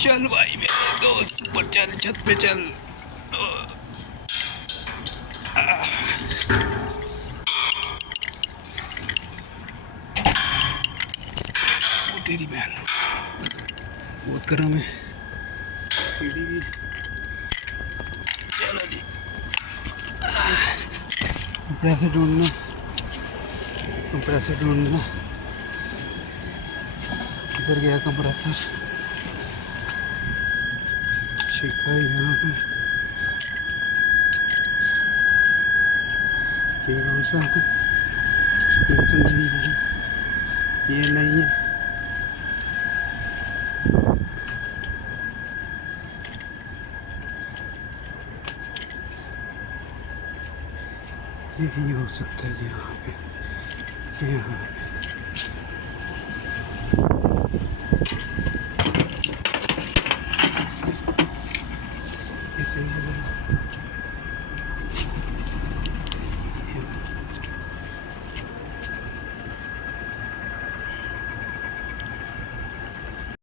चल भाई मेरे दोस्त, ऊपर चल, छत पे चल। वो तेरी बहन, बहुत गर्म है सीढ़ी भी। चलो जी, कंप्रेसर ढूंढना, कंप्रेसर ढूंढना। किधर गया कंप्रेसर? शिका यहाँ पे। ये कौन सा है? ये तो नहीं है, ये नहीं है। ये ही हो सकता है यहाँ पे, यहाँ पे। ये सही है।